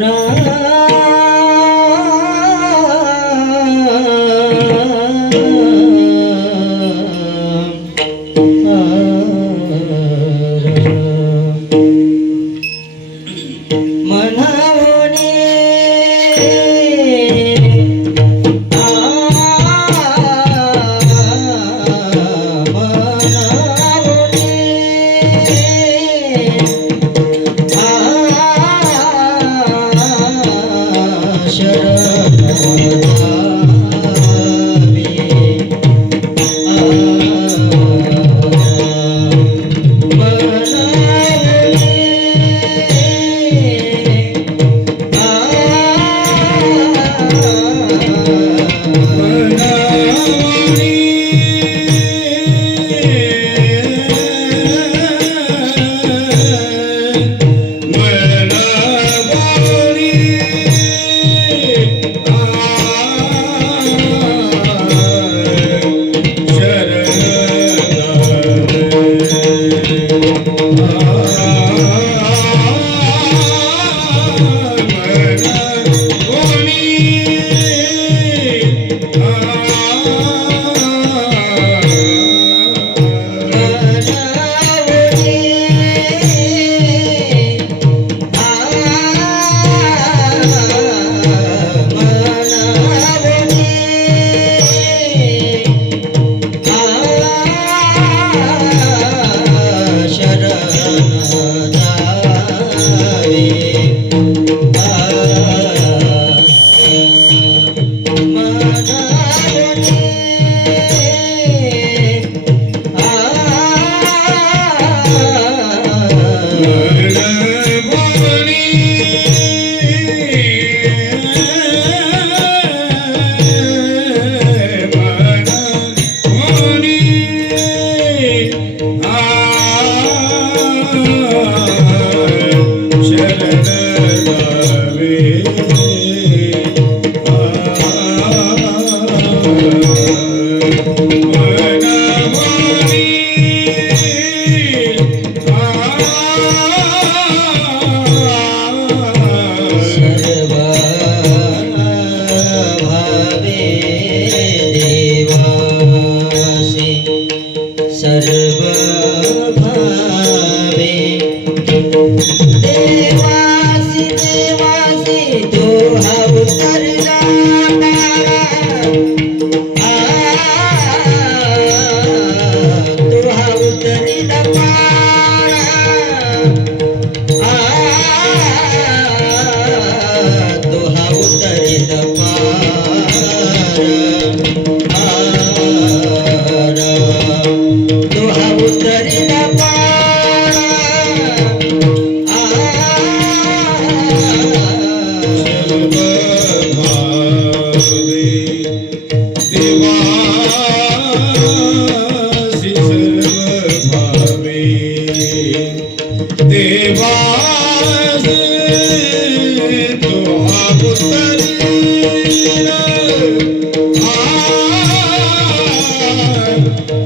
रा Oh,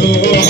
When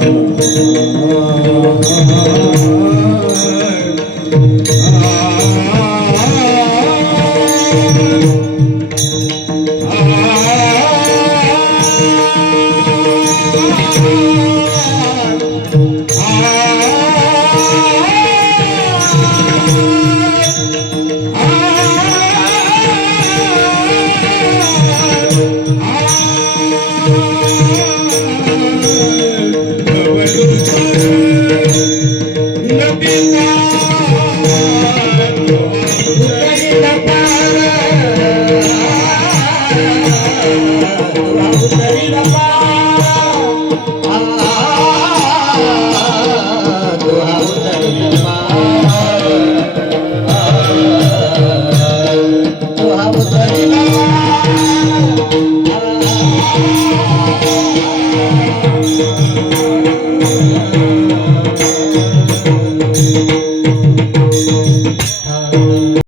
うん。Thank